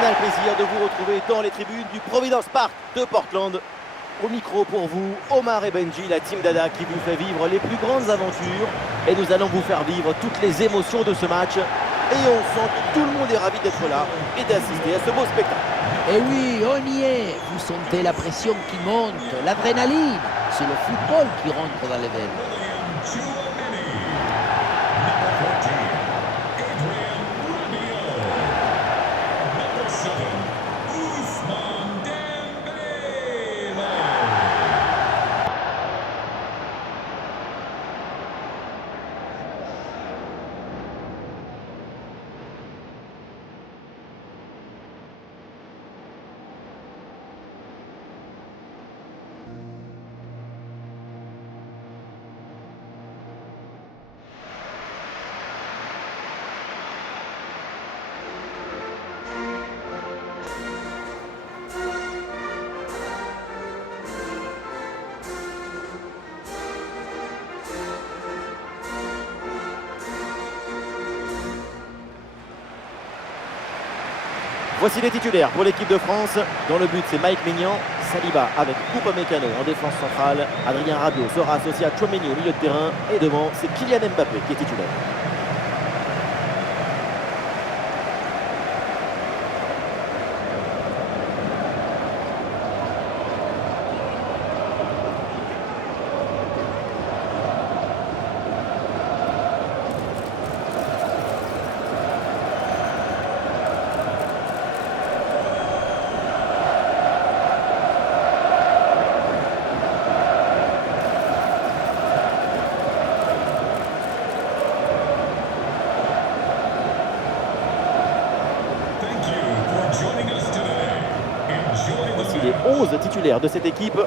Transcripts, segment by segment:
On a le plaisir de vous retrouver dans les tribunes du Providence Park de Portland. Au micro pour vous, Omar et Benji, la team Dada qui vous fait vivre les plus grandes aventures. Et nous allons vous faire vivre toutes les émotions de ce match. Et on sent que tout le monde est ravi d'être là et d'assister à ce beau spectacle. Et oui, on y est. Vous sentez la pression qui monte, l'adrénaline. C'est le football qui rentre dans les veines. Voici les titulaires pour l'équipe de France. Dans le but, c'est Mike Maignan, Saliba avec Upamecano en défense centrale. Adrien Rabiot sera associé à Tchouaméni au milieu de terrain. Et devant, c'est Kylian Mbappé qui est titulaire. Les 11 titulaires de cette équipe.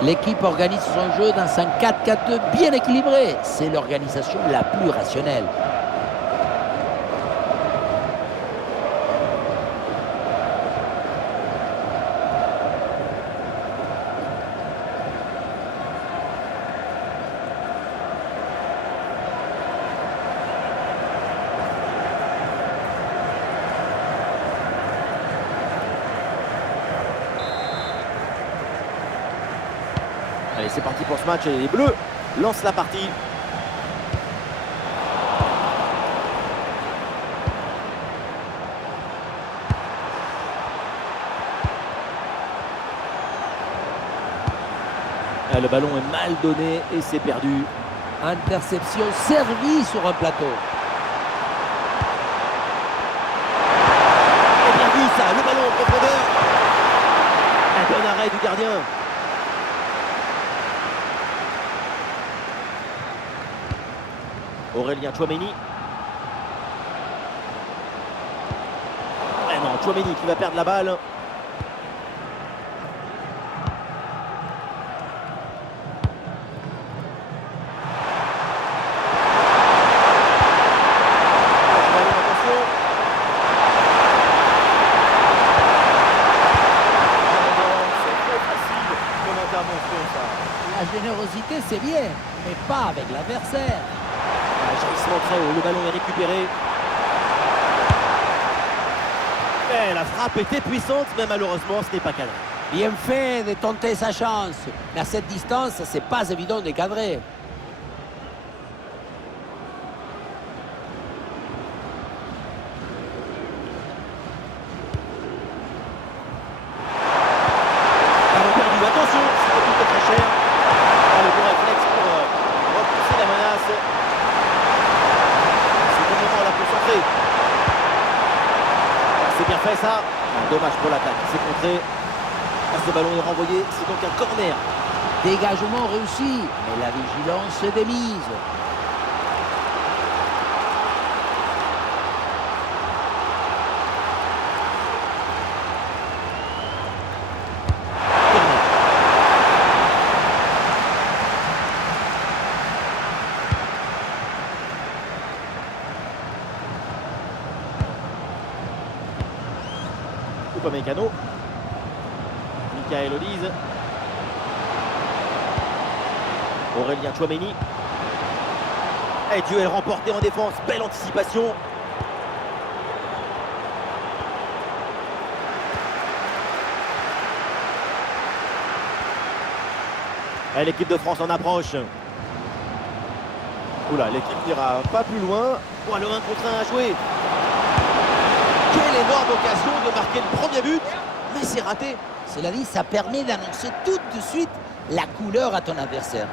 L'équipe organise son jeu dans un 4-4-2 bien équilibré. C'est l'organisation la plus rationnelle. Allez, c'est parti pour ce match. Les Bleus lancent la partie. Le ballon est mal donné et c'est perdu. Interception servie sur un plateau. Et bien vu ça, le ballon en profondeur. Un bon arrêt du gardien. Aurélien Tchouaméni. Eh non, Tchouaméni qui va perdre la balle. Attention. C'est trop facile comme intervention ça. La générosité, c'est bien, mais pas avec l'adversaire. Agissement très haut, le ballon est récupéré. Et la frappe était puissante, mais malheureusement, ce n'est pas cadré. Bien fait de tenter sa chance. Mais à cette distance, c'est pas évident de cadrer. Ballon perdu, attention, ça peut coûter très cher. Ah, le bon réflexe pour repousser la menace. C'est le moment là pour centrer. C'est bien fait ça. Dommage pour l'attaque, c'est contré. Ce ballon est renvoyé, c'est donc un corner. Dégagement réussi, mais la vigilance est démise. Upamecano. Michael Olise. Aurélien Tchouaméni. Et duel remporté en défense. Belle anticipation. Et l'équipe de France en approche. Oula, l'équipe n'ira pas plus loin. Oh, le 1 contre 1 à jouer. Quelle énorme occasion de marquer le premier but. Mais c'est raté. Cela dit, ça permet d'annoncer tout de suite la couleur à ton adversaire.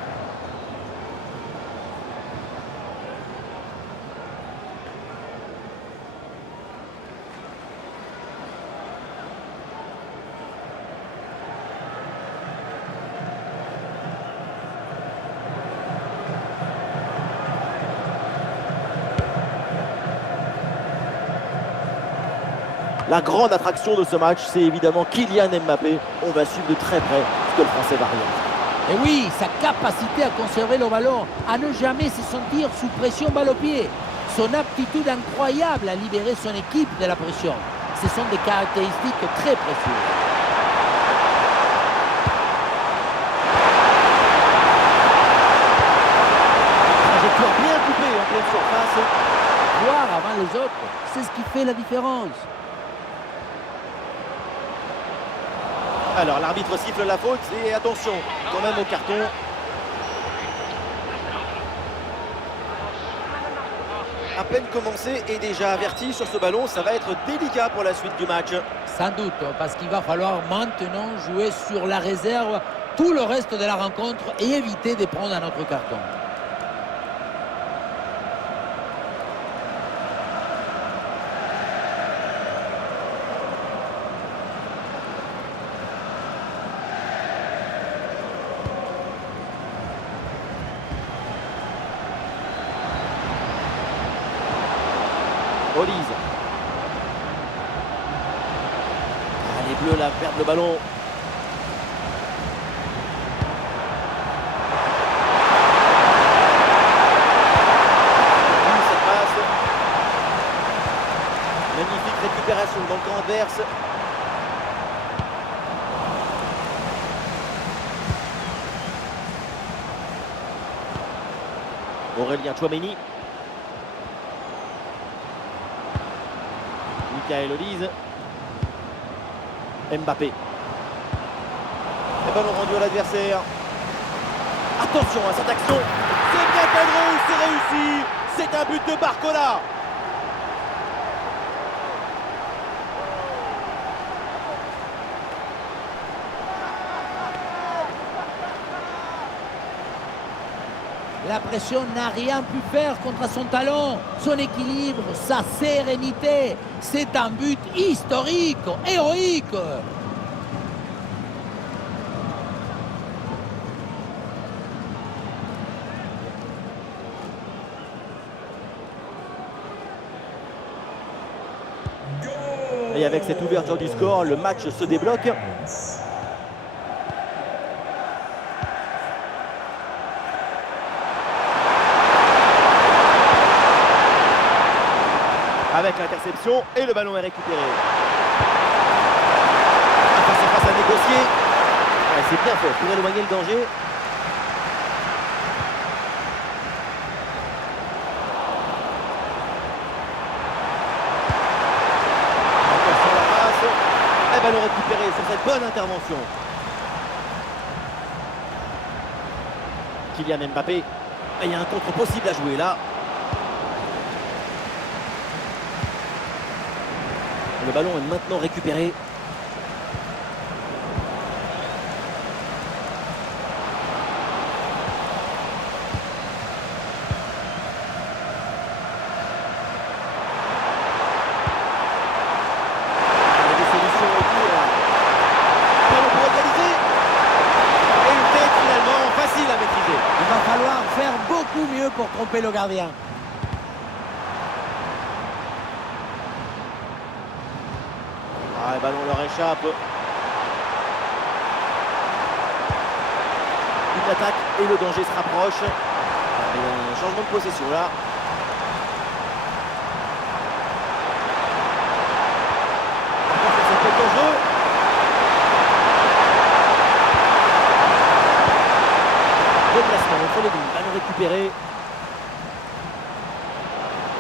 La grande attraction de ce match, c'est évidemment Kylian Mbappé. On va suivre de très près ce que le Français va réaliser. Et oui, sa capacité à conserver le ballon, à ne jamais se sentir sous pression balle au pied. Son aptitude incroyable à libérer son équipe de la pression. Ce sont des caractéristiques très précieuses. Trajectoire bien coupée en pleine surface. Voir avant les autres, c'est ce qui fait la différence. Alors l'arbitre siffle la faute et attention quand même au carton. À peine commencé et déjà averti sur ce ballon, ça va être délicat pour la suite du match. Sans doute, parce qu'il va falloir maintenant jouer sur la réserve tout le reste de la rencontre et éviter de prendre un autre carton. Olise. Ah, les Bleus là perdent le ballon. Cette passe. Magnifique récupération dans le camp adverse. Aurélien Tchouaméni. Michael Olise. Mbappé. Et ballon rendu à l'adversaire. Attention à cette action. C'est bien cadré, c'est réussi. C'est un but de Barcola. La pression n'a rien pu faire contre son talent, son équilibre, sa sérénité. C'est un but historique, héroïque. Et avec cette ouverture du score, le match se débloque. Avec l'interception et le ballon est récupéré. Face à négocier. Ouais, c'est bien fait pour éloigner le danger. Attention à la passe. Et ballon récupéré sur cette bonne intervention. Kylian Mbappé. Et il y a un contre possible à jouer là. Le ballon est maintenant récupéré. Il y a des solutions autour. Ballon pour égaliser. Et une tête finalement facile à maîtriser. Il va falloir faire beaucoup mieux pour tromper le gardien. Ah, le ballon leur échappe. Une attaque et le danger se rapproche. Il y a un changement de possession là. Attention, ça peut être dangereux. Déplacement entre les lignes. Ballon récupéré.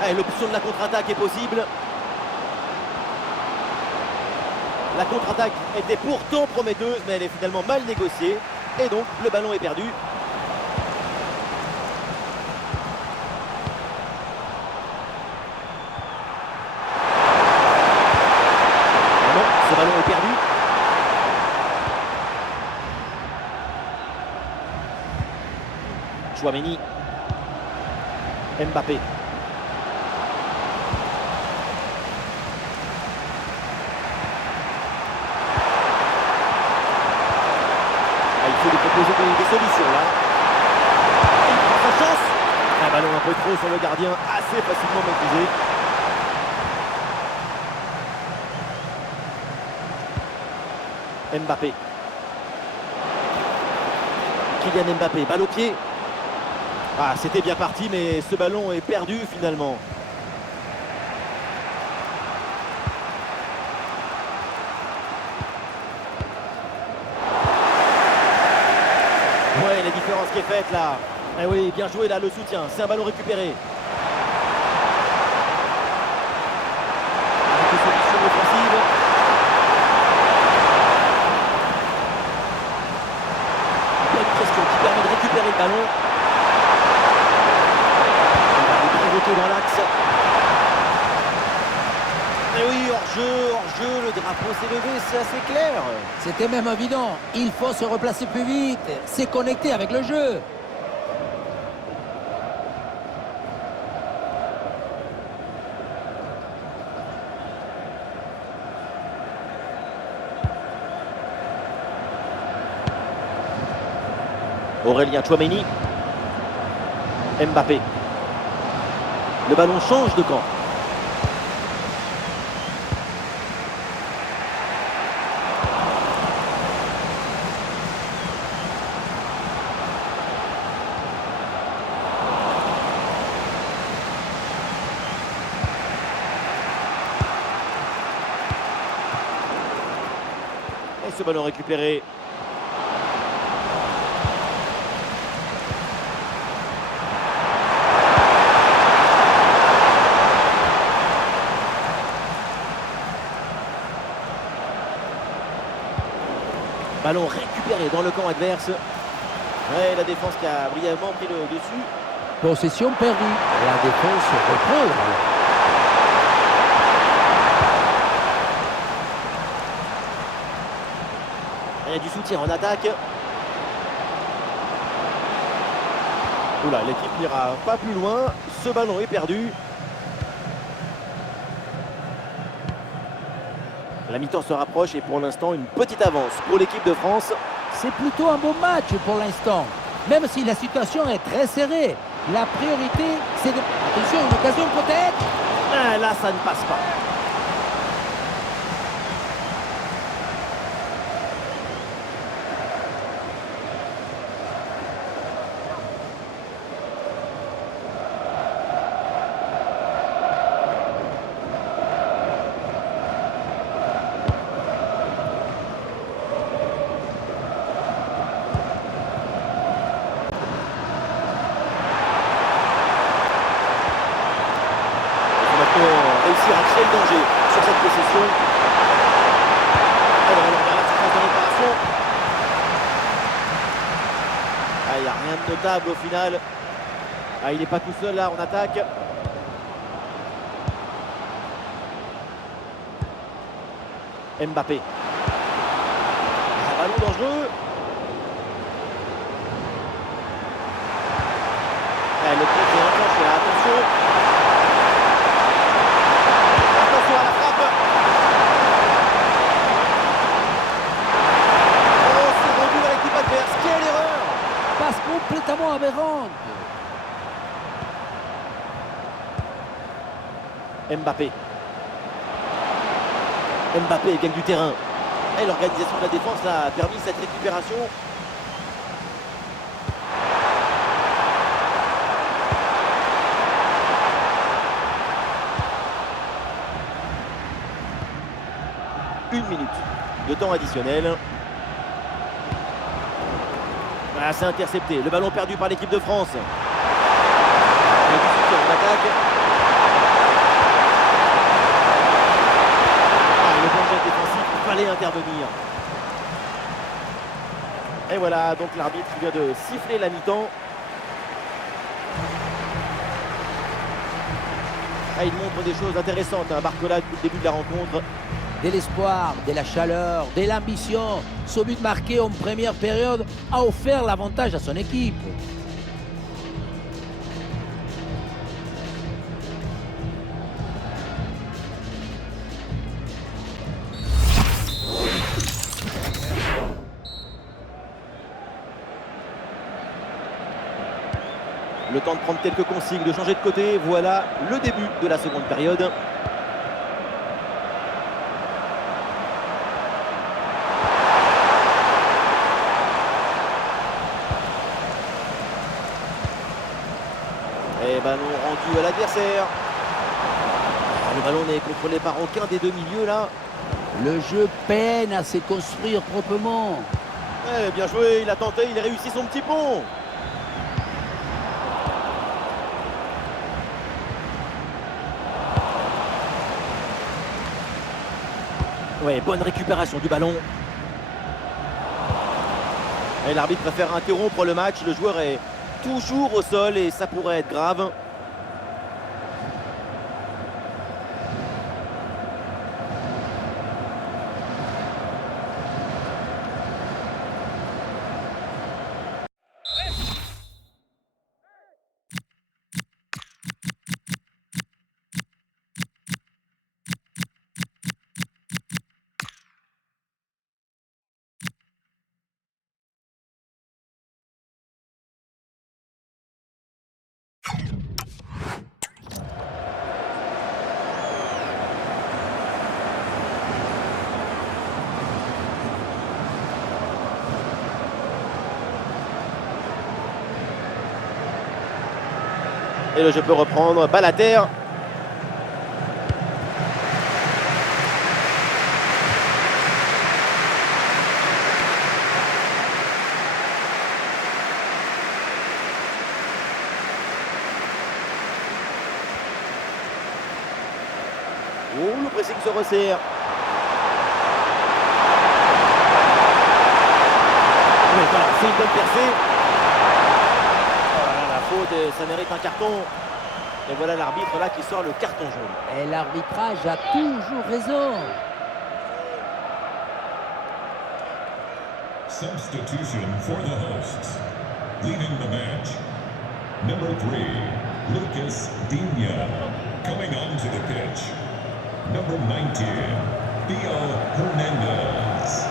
Ah, l'option de la contre-attaque est possible. La contre-attaque était pourtant prometteuse, mais elle est finalement mal négociée. Et donc, le ballon est perdu. Ah non, ce ballon est perdu. Tchouaméni. Mbappé. Il faut lui proposer des solutions là. Il prend sa chance. Un ballon un peu trop sur le gardien, assez facilement maîtrisé. Mbappé. Kylian Mbappé, balle au pied. Ah, c'était bien parti, mais ce ballon est perdu finalement. Ouais, la différence qui est faite là. Eh oui, bien joué là, le soutien. C'est un ballon récupéré. Avec des solutions offensives. Bonne question qui permet de récupérer le ballon. Il va aller pivoter dans l'axe. Et oui, hors-jeu, le drapeau s'est levé, c'est assez clair. C'était même évident. Il faut se replacer plus vite. C'est connecté avec le jeu. Aurélien Tchouaméni. Mbappé. Le ballon change de camp. Et ce ballon récupéré. Ballon récupéré dans le camp adverse. Ouais, la défense qui a brièvement pris le dessus. Possession perdue. La défense reprend le ballon. Il y a du soutien en attaque. Oula, l'équipe n'ira pas plus loin. Ce ballon est perdu. La mi-temps se rapproche et pour l'instant, une petite avance pour l'équipe de France. C'est plutôt un bon match pour l'instant. Même si la situation est très serrée. La priorité, c'est de... Attention, une occasion peut-être. Ah, là, ça ne passe pas. Réussir à créer le danger sur cette possession. Alors, on vers la surface de réparation. Ah, il n'y a rien de notable au final. Ah, il n'est pas tout seul là en attaque. Mbappé. Un ballon dangereux. Ah, le coup est enclenché là, attention. Attention à la frappe. Oh, c'est rendu à l'équipe adverse. Quelle erreur! Passe complètement aberrante. Mbappé. Mbappé gagne du terrain. Et l'organisation de la défense là, a permis cette récupération. Une minute de temps additionnel. Ah, c'est intercepté. Le ballon perdu par l'équipe de France. Et du soutien en attaque. Ah, le danger défensif, il fallait intervenir. Et voilà, donc l'arbitre vient de siffler la mi-temps. Ah, il montre des choses intéressantes, hein, Barcola, depuis le début de la rencontre. De l'espoir, de la chaleur, de l'ambition. Son but marqué en première période a offert l'avantage à son équipe. Le temps de prendre quelques consignes, de changer de côté. Voilà le début de la seconde période. Et ballon rendu à l'adversaire. Le ballon n'est contrôlé par aucun des deux milieux là. Le jeu peine à se construire proprement. Bien joué, il a tenté, il a réussi son petit pont. Ouais, bonne récupération du ballon. Et l'arbitre préfère interrompre le match. Le joueur est toujours au sol et ça pourrait être grave. Et le jeu peut reprendre, balle à terre. Oh, le pressing se resserre. Mais voilà, c'est une bonne percée. Voilà, la faute, et ça mérite un carton. Et voilà l'arbitre là qui sort le carton jaune. Et l'arbitrage a toujours raison. Substitution for the hosts. Leading the match, number 3, Lucas Digne. Coming onto the pitch, number 19, Theo Hernandez.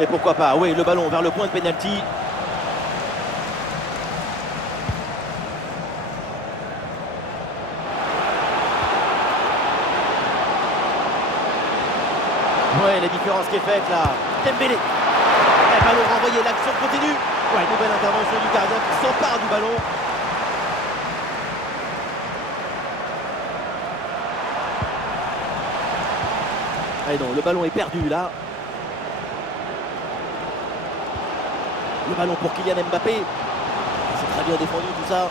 Et pourquoi pas, oui, le ballon vers le point de pénalty. Ouais, la différence qui est faite là. Dembélé. Le ballon renvoyé, l'action continue. Ouais, nouvelle intervention du gardien qui s'empare du ballon. Allez non, le ballon est perdu là. Le ballon pour Kylian Mbappé. C'est très bien défendu tout ça.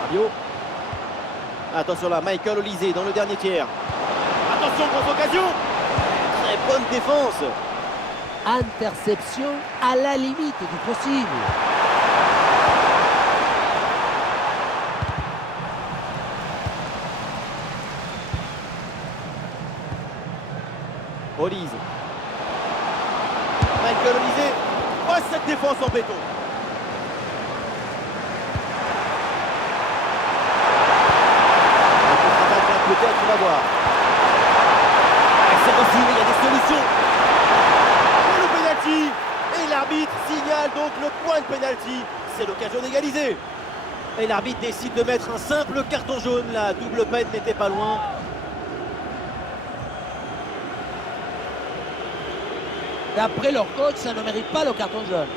Rabiot. Attention là, Michael Olise dans le dernier tiers. Attention, grosse occasion. Très bonne défense. Interception à la limite du possible. Olise. Michael Olise. Oh, cette défense en béton. Peut-être, on va voir. C'est refusé, il y a des solutions. Le pénalty. Et l'arbitre signale donc le point de pénalty. C'est l'occasion d'égaliser. Et l'arbitre décide de mettre un simple carton jaune. La double peine n'était pas loin. D'après leur coach, ça ne mérite pas le carton jaune.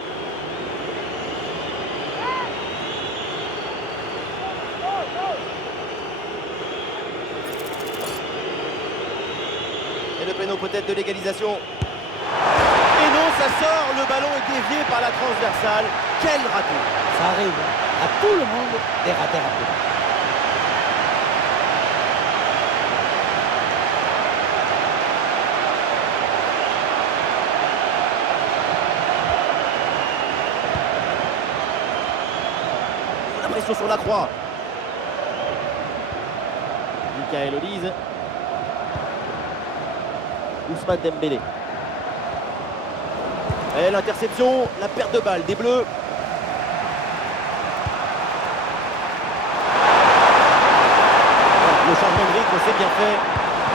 créneau peut-être de l'égalisation. Et non, ça sort, le ballon est dévié par la transversale. Quel raté! Ça arrive à tout le monde de rater rapidement. La pression sur la croix. Michael Olise. Ousmane Dembélé. Et l'interception, la perte de balle des Bleus. Le changement de rythme, c'est bien fait.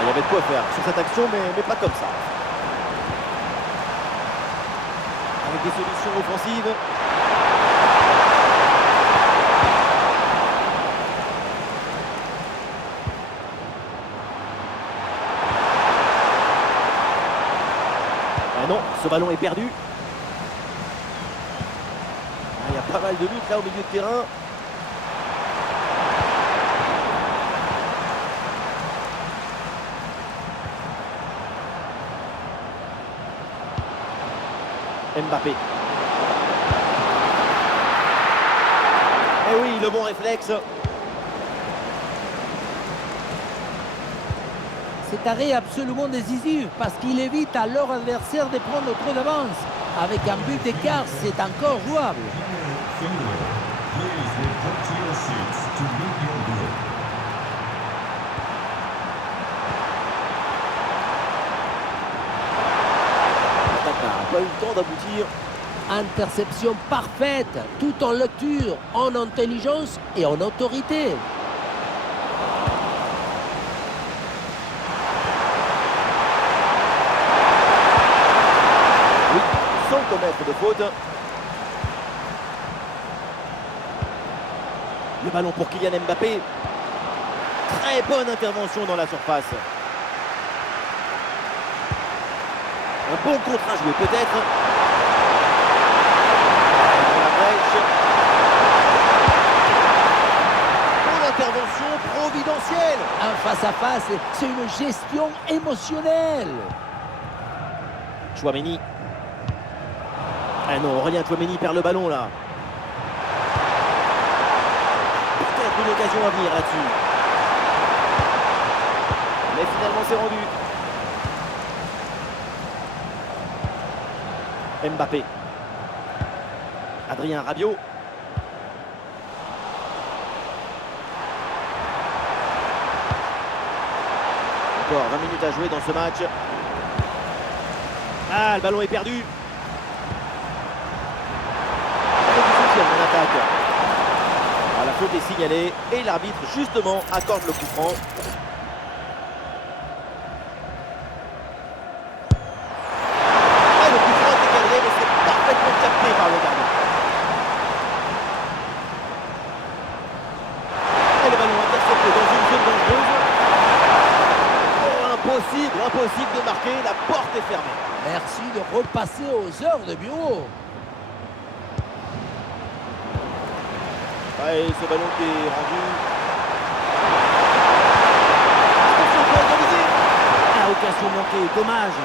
Il y avait de quoi faire sur cette action, mais pas comme ça. Avec des solutions offensives. Ah non, ce ballon est perdu. Il y a pas mal de lutte là au milieu de terrain. Mbappé. Et oui, le bon réflexe. Cet arrêt est absolument décisif parce qu'il évite à leur adversaire de prendre trop d'avance. Avec un but d'écart, c'est encore jouable. Please report to your seats to meet your group. L'attaque n'a pas eu le temps d'aboutir. Interception parfaite, tout en lecture, en intelligence et en autorité. Oui, sans commettre de faute. Le ballon pour Kylian Mbappé. Très bonne intervention dans la surface. Un bon contre à jouer peut-être. Dans la brèche. Bonne intervention providentielle. Un face-à-face, c'est une gestion émotionnelle. Tchouaméni. Ah non, Aurélien Tchouaméni perd le ballon là. Peut-être une occasion à venir là-dessus. Mais finalement c'est rendu. Mbappé. Adrien Rabiot. Encore 20 minutes à jouer dans ce match. Ah, le ballon est perdu. Avec du soutien en attaque. Ah, la faute est signalée et l'arbitre justement accorde le coup franc. Le coup franc est cadré, mais c'est parfaitement capté par le gardien. Et le ballon intercepté dans une zone dangereuse. Oh, impossible de marquer, la porte est fermée. Merci de repasser aux heures de bureau. Ouais, ce ballon qui est rendu. Attention pour organiser. Ah, occasion manquée, dommage.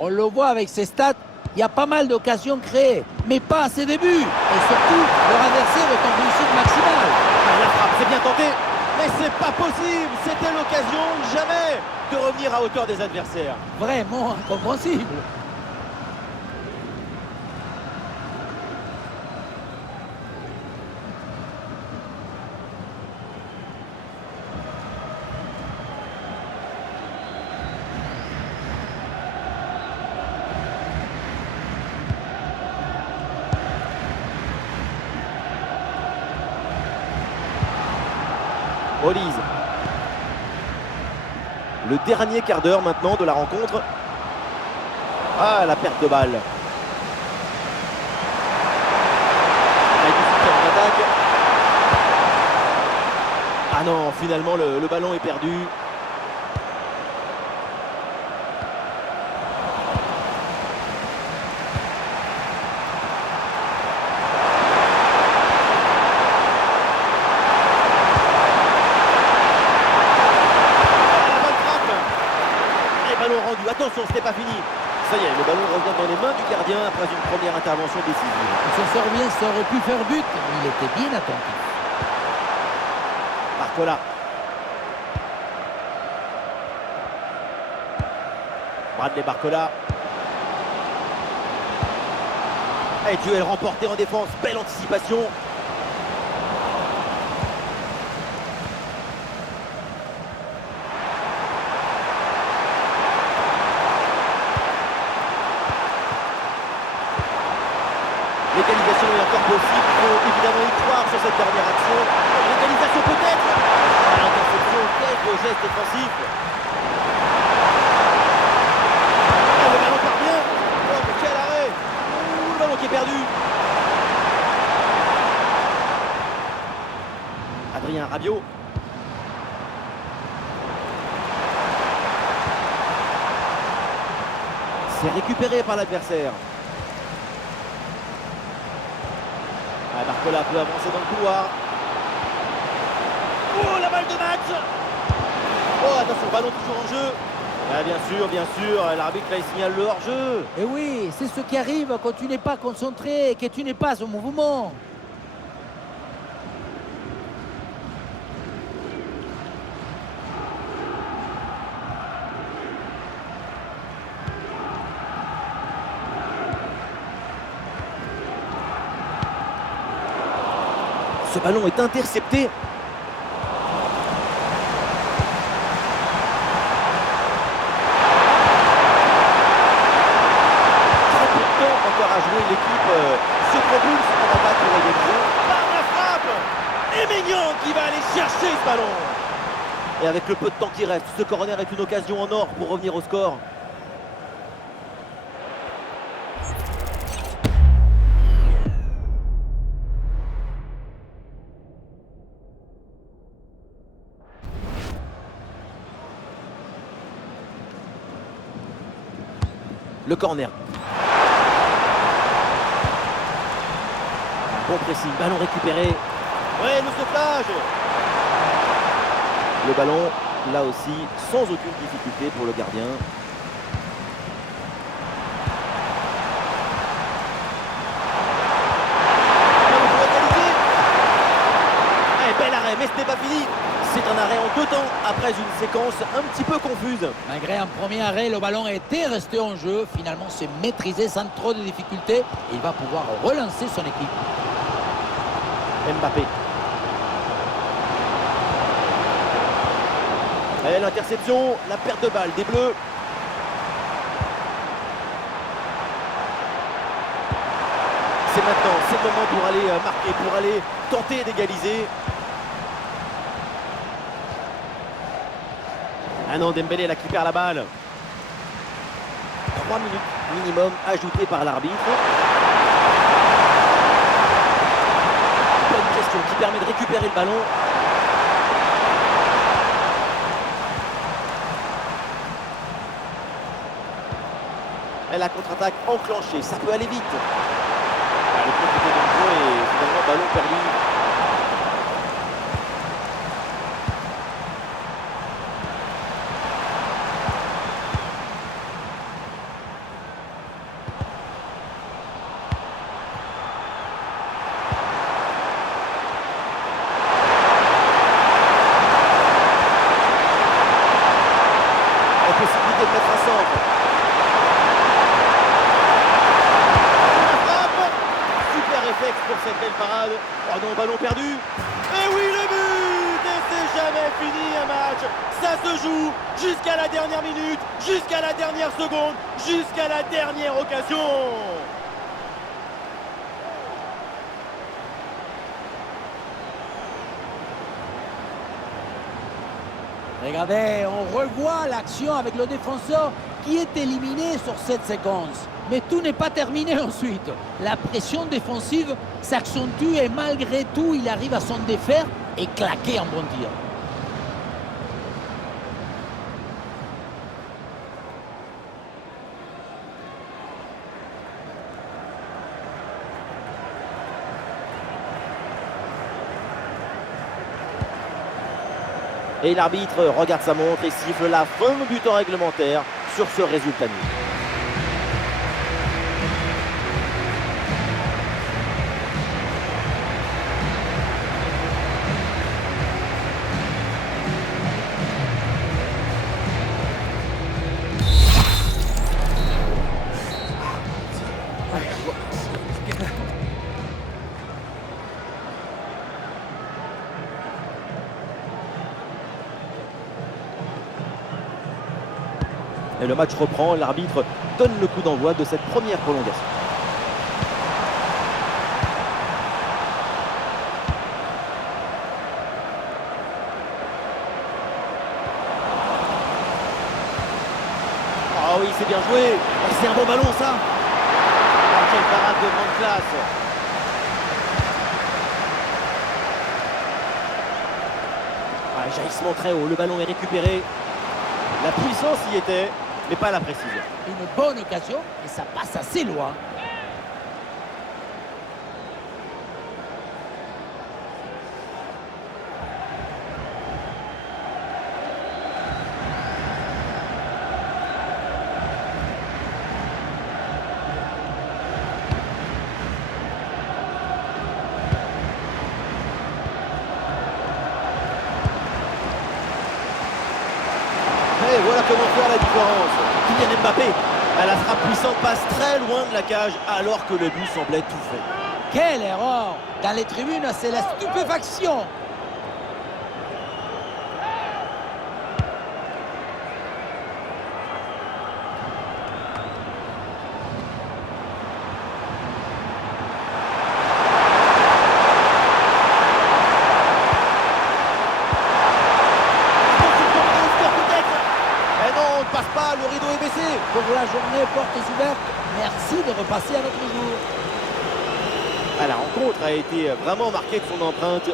On le voit avec ses stats, il y a pas mal d'occasions créées, mais pas à ses débuts. Et surtout, leur adversaire est en réussite maximale. Ah, la frappe, c'est bien tenté. Mais c'est pas possible. C'était l'occasion jamais de revenir à hauteur des adversaires. Vraiment incompréhensible. Olise. Le dernier quart d'heure maintenant de la rencontre. Ah, la perte de balle. Avec du soutien en attaque. Ah non, finalement le ballon est perdu. attention, ce n'est pas fini. Ça y est, le ballon revient dans les mains du gardien après une première intervention décisive. Il s'en sort bien, ça aurait pu faire but, mais il était bien attentif. Barcola. Bradley Barcola. Et duel remporté en défense, belle anticipation. L'égalisation est encore possible, il faut évidemment y croire sur cette dernière action. L'égalisation peut-être. L'interception, quelques gestes défensifs. Ah, le ballon part bien. Oh, mais quel arrêt. Ouh, le ballon qui est perdu. Adrien Rabiot. C'est récupéré par l'adversaire. Barcola peut avancer dans le couloir. Oh, la balle de match. Oh, attention, ballon toujours en jeu. Ah, bien sûr, l'arbitre là il signale le hors-jeu. Et oui, c'est ce qui arrive quand tu n'es pas concentré, que tu n'es pas au mouvement. Ce ballon est intercepté. Très peu de temps encore à jouer. L'équipe se propulse en attaque pour égaliser. Par la frappe. Et Maignan qui va aller chercher ce ballon. Et avec le peu de temps qui reste, ce corner est une occasion en or pour revenir au score. Le corner. Bon pressing, ballon récupéré. Ouais, le sauvetage. Le ballon, là aussi, sans aucune difficulté pour le gardien. Bel arrêt, mais ce n'est pas fini. C'est un arrêt en 2 temps après une séquence un petit peu confuse. Malgré un premier arrêt, le ballon était resté en jeu. Finalement, c'est maîtrisé sans trop de difficultés. Et il va pouvoir relancer son équipe. Mbappé. Et l'interception, la perte de balle des Bleus. C'est maintenant, c'est le moment pour aller marquer, pour aller tenter d'égaliser. Ah non, Dembélé là qui perd la balle. 3 minutes minimum ajoutées par l'arbitre. Bonne question qui permet de récupérer le ballon. Et la contre-attaque enclenchée, ça peut aller vite. Le coup était dangereux et finalement ballon perdu. Possibilité de mettre un centre. La frappe. Super réflexe pour cette belle parade. Oh non, ballon perdu. Et oui, le but. Et c'est jamais fini un match. Ça se joue jusqu'à la dernière minute, jusqu'à la dernière seconde, jusqu'à la dernière occasion. Regardez, on revoit l'action avec le défenseur qui est éliminé sur cette séquence. Mais tout n'est pas terminé ensuite. La pression défensive s'accentue et malgré tout, il arrive à s'en défaire et claquer un bon tir. Et l'arbitre regarde sa montre et siffle la fin du temps réglementaire sur ce résultat nul. Et le match reprend, l'arbitre donne le coup d'envoi de cette première prolongation. Ah oui, c'est bien joué. Oh, c'est un bon ballon ça. Oh, quelle parade de grande classe. Ah, jaillissement très haut, le ballon est récupéré. La puissance y était, mais pas la précision. Une bonne occasion et ça passe assez loin. Et voilà comment faire la différence. Kylian Mbappé, la frappe puissante passe très loin de la cage alors que le but semblait tout fait. Quelle erreur! Dans les tribunes, c'est la stupéfaction. Passe pas, le rideau est baissé. Pour la journée, portes ouvertes. Merci de repasser à notre jour. La rencontre a été vraiment marquée de son empreinte.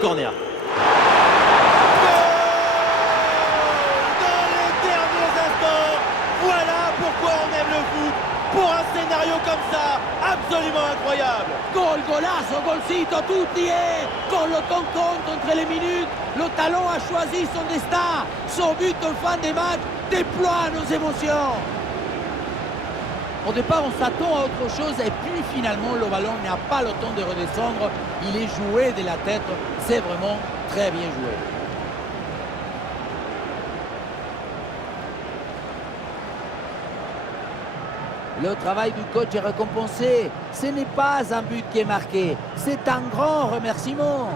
Corner. Dans les derniers instants, voilà pourquoi on aime le foot. Pour un scénario comme ça, absolument incroyable. Gol, golazo, golcito, tout y est. Quand le temps compte entre les minutes, le talon a choisi son destin. Son but en fin de match déploie nos émotions. Au départ, on s'attend à autre chose et puis finalement, le ballon n'a pas le temps de redescendre. Il est joué de la tête. C'est vraiment très bien joué. Le travail du coach est récompensé. Ce n'est pas un but qui est marqué, c'est un grand remerciement.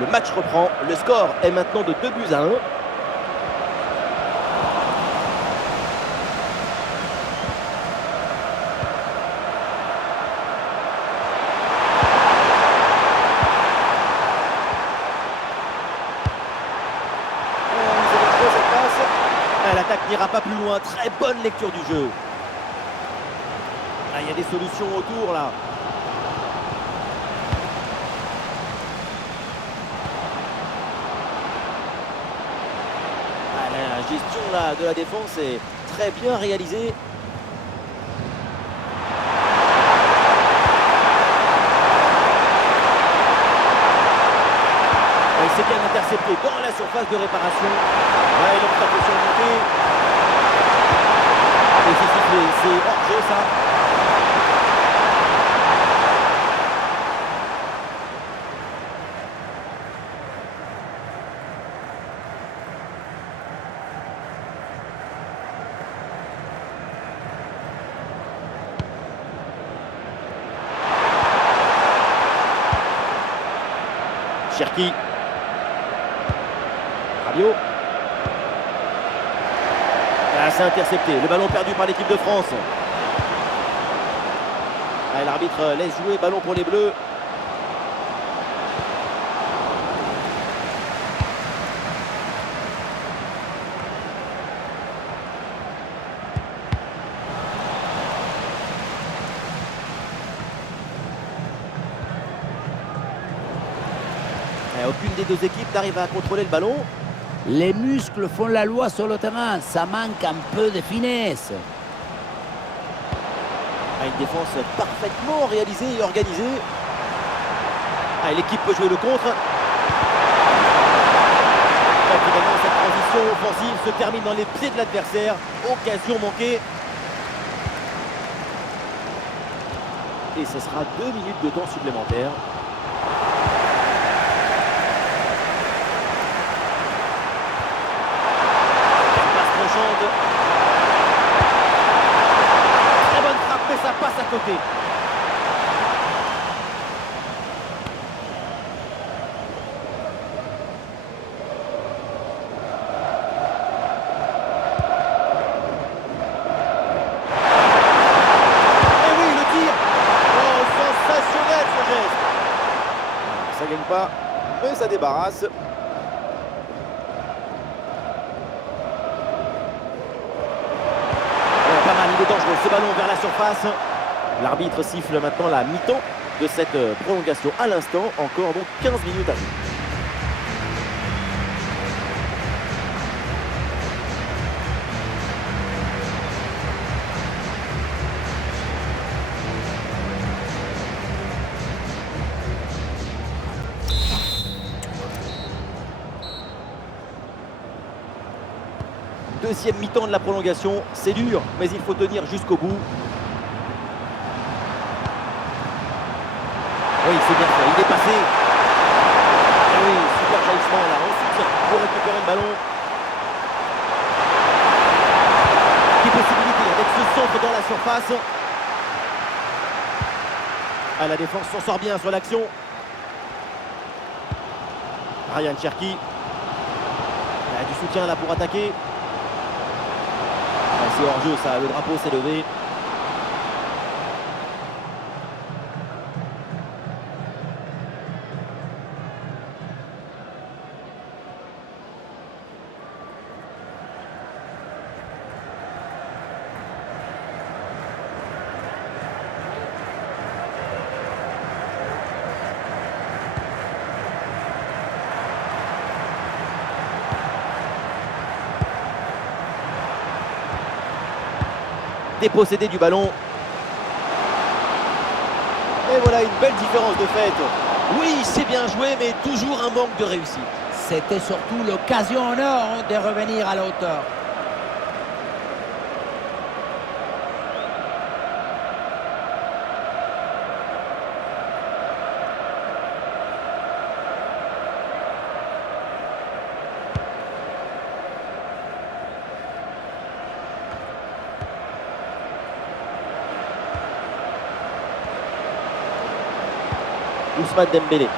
Le match reprend, le score est maintenant de 2-1. L'attaque n'ira pas plus loin, très bonne lecture du jeu. Il y a des solutions autour là. La gestion là, de la défense est très bien réalisée. Il s'est bien intercepté dans la surface de réparation. Ouais, l'obstacle surmonté. Et c'est sifflé, c'est hors-jeu ça. Cherki. Rabiot. C'est intercepté. Le ballon perdu par l'équipe de France. L'arbitre laisse jouer. Ballon pour les Bleus. Et aucune des deux équipes n'arrive à contrôler le ballon. Les muscles font la loi sur le terrain, ça manque un peu de finesse. Une défense parfaitement réalisée et organisée. L'équipe peut jouer le contre. Finalement, cette transition offensive se termine dans les pieds de l'adversaire. Occasion manquée. Et ce sera 2 minutes de temps supplémentaire. Passe tranchante. Très bonne frappe, mais ça passe à côté. Ça gagne pas, mais ça débarrasse. Pas mal, il est dangereux ce ballon vers la surface. L'arbitre siffle maintenant la mi-temps de cette prolongation à l'instant. Encore donc 15 minutes à jouer. Deuxième mi-temps de la prolongation, c'est dur, mais il faut tenir jusqu'au bout. Oui, c'est bien fait, il est passé. Et oui, super jaillissement là, on soutient pour récupérer le ballon. Des possibilités avec ce centre dans la surface. La défense s'en sort bien sur l'action. Ryan Cherki. Il a du soutien là pour attaquer. C'est hors jeu ça, le drapeau s'est levé. Dépossédé du ballon. Et voilà une belle différence de fait. Oui, c'est bien joué, mais toujours un manque de réussite. C'était surtout l'occasion en or de revenir à la hauteur. Ousmane Dembélé.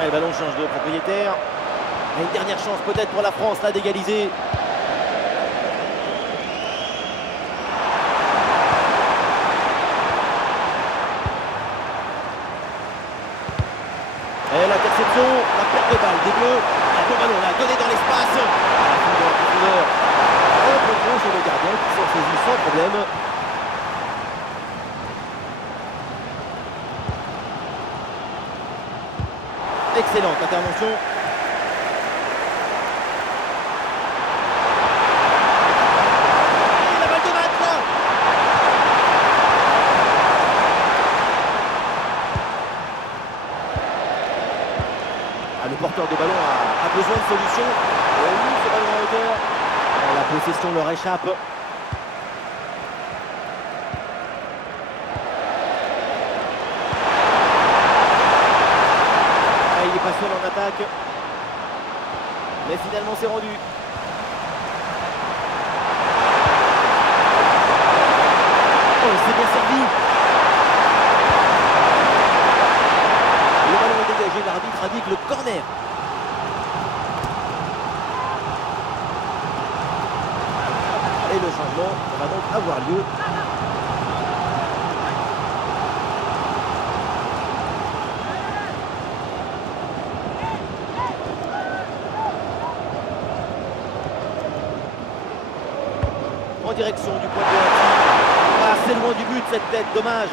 Et le ballon change de propriétaire. Et une dernière chance peut-être pour la France là d'égaliser. Et l'interception, la perte de balle des Bleus. Un bon ballon là, donné dans l'espace. Et le gardien qui s'en saisit sans problème. Excellente intervention. Et la balle de match là. Le porteur de ballon a besoin de solution. Et oui, ce ballon en hauteur. La possession leur échappe. Il est pas seul en attaque. Mais finalement c'est rendu. Oh, c'est bien servi. Le ballon est dégagé, l'arbitre indique le corner. Et le changement va donc avoir lieu. En direction du point de pénalty. Ah, c'est loin du but cette tête, dommage.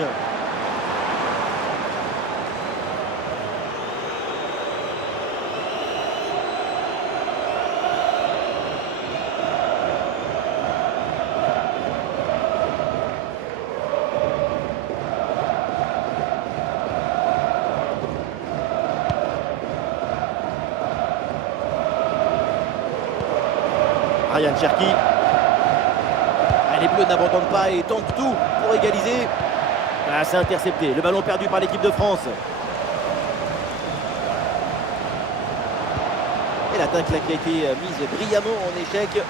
Ryan Cherki. Les Bleus n'abandonnent pas et tentent tout pour égaliser. Ah, c'est intercepté. Le ballon perdu par l'équipe de France. Et l'attaque là qui a été mise brillamment en échec.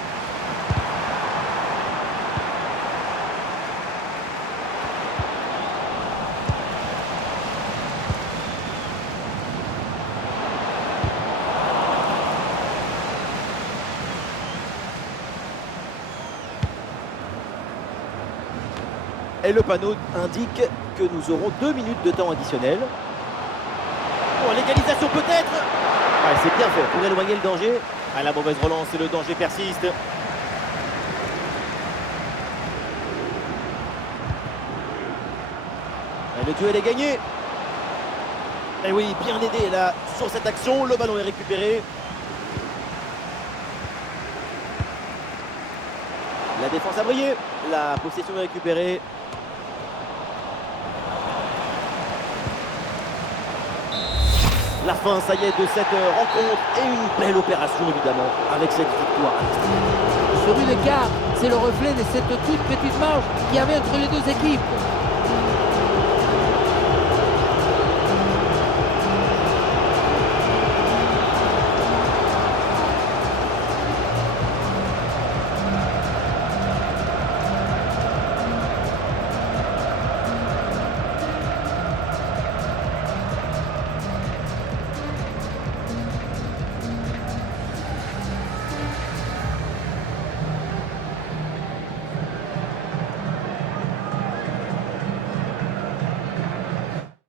Et le panneau indique que nous aurons 2 minutes de temps additionnel. Oh, l'égalisation peut-être. Ouais, c'est bien fait pour éloigner le danger. Ah, la mauvaise relance et le danger persiste. Et le duel est gagné. Et oui, bien aidé là sur cette action. Le ballon est récupéré. La défense a brillé. La possession est récupérée. La fin, ça y est, de cette rencontre et une belle opération évidemment avec cette victoire. Ce but d'écart, c'est le reflet de cette toute petite marge qu'il y avait entre les deux équipes.